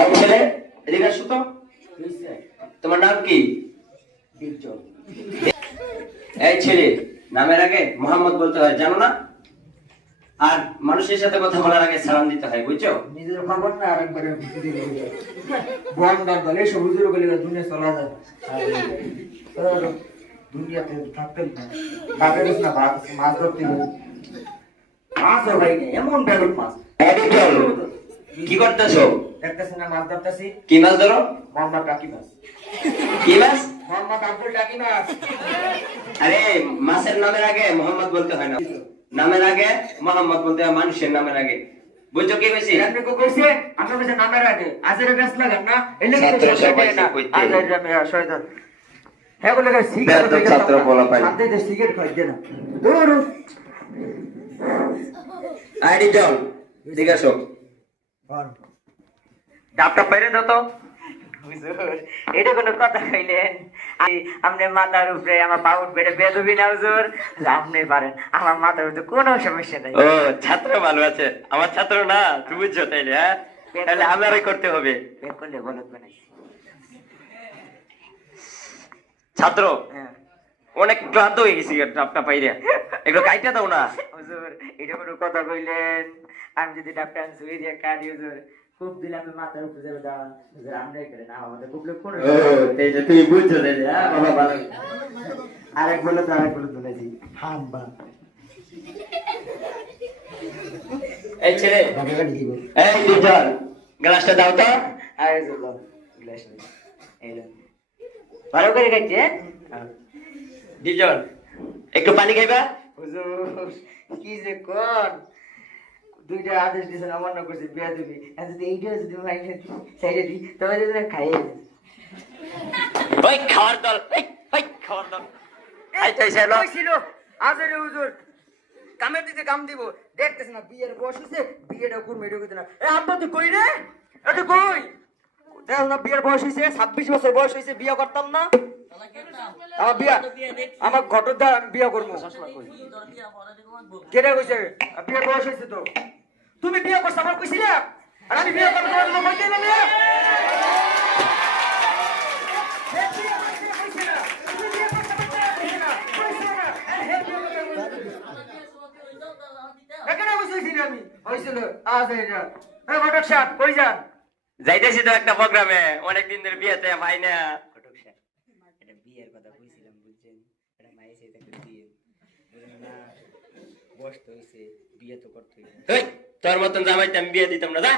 এই ছেলে এদিকে আসো তো। তোমার নাম কি? এই ছেলে, নামের আগে মোহাম্মদ বলতে হয়, জানো না? আর মানুষের সাথে কথা বলার আগে সালাম দিতে হয়, বুঝছো? নিজের খবর না আরেকবারে বন্দার দলে সবুজের গলি দুনিয়া চলা যায় দুনিয়াতে থাকতে বাপের না ভাত মাছ ধরতে মাছ ভাই এমন বেরোত মাছ কি করতেছো? দেখতেছি না মাছ ধরতেছি। কি মাছ ধরো? মোহাম্মদ টাকি মাছ। কি মাছ? মোহাম্মদ আব্দুল টাকি মাছ। আরে মাছের নামের আগে মোহাম্মদ বলতে হয় না, নামের আগে মোহাম্মদ বলতে হয়, মানুষের নামের আগে। বুঝছো কি কইছি? আপনি কো কইছে আপনার কাছে নামের আগে আজের গাছ লাগান না এলে ছাত্র সবাই কইতে আজের আমি শয়তান হ্যাঁ বলে সিগারেট ছাত্র বলা পাই আপনি তো সিগারেট খাইতে না দূর আইডি চল ঠিক আছে। ডাবটা বাইরে দাও তো। এটা কোনো কথা কইলেন? আপনি মাথার উপরে আমার পাউট বেড়ে বেদবি না হুজুর, আপনি পারেন, আমার মাথার উপরে কোনো সমস্যা নাই। ও ছাত্র ভালো আছে, আমার ছাত্র না, তুমি বুঝছো তাইলে? হ্যাঁ তাহলে আমারই করতে হবে। বের করলে বলত বানাই ছাত্র হ্যাঁ অনেক ক্লান্ত হয়ে গেছি, ডাবটা পাইরে একটু কাইটা দাও না। হুজুর এটা কোনো কথা কইলেন? আমি যদি ডাবটা ছুঁয়ে দিয়ে কাটি হুজুর খুব দিলে আমি মাথার উপরে যাবে দাঁড়ান হুজুর, আমরাই করে না আমাদের খুব লোক কোনো তুমি বুঝছো তাইলে? হ্যাঁ বাবা ভালো। আরেক বলে তো আরেক বলে তুলেছি হাম্বা এই ছেলে, ভাবে গাড়ি দিব এই দুজন গ্লাসটা দাও তো। আরে চলো গ্লাস এলো ভালো করে খাইছে দুজন একটু পানি খাইবা? হুজুর কি যে কোন দুইটা আদেশ দিয়েছেন অমান্য করছি বিয়া দিবি যদি এইটা যদি মাইনে সাইডে দিই তবে যদি খাইয়ে ওই খাওয়ার দল, ওই খাওয়ার দল ছিল আজরে হুজুর কামের দিতে কাম দিব দেখতেছ না বিয়ের বয়স হইছে বিয়েটা করবে এটা কইতে না এ আব্বা তুই কই রে এটা কই দেখো না বিয়ের বয়স হইছে 26 বছর বয়স হইছে বিয়ে করতাম না আমার বিয়া আমার ঘটকদার আমি বিয়ে করবো কেটে কইছে বিয়ের বয়স হইছে তো তুমি বিয়ে করছ আমার কইছিলে আর আমি বিয়ে করব তোমার লোক কইতে না যাইতেছি তো একটা প্রোগ্রামে, অনেকদিন ধরে বিয়েতে ভাই না। বিয়ের কথা কইছিলাম বুঝছেন, এটা মাই সেই তাকে বিয়ে না বয়স তো হইছে বিয়ে তো করতে হইবে। তোর মতন জামাইতে আমি বিয়ে দিতাম না, যা।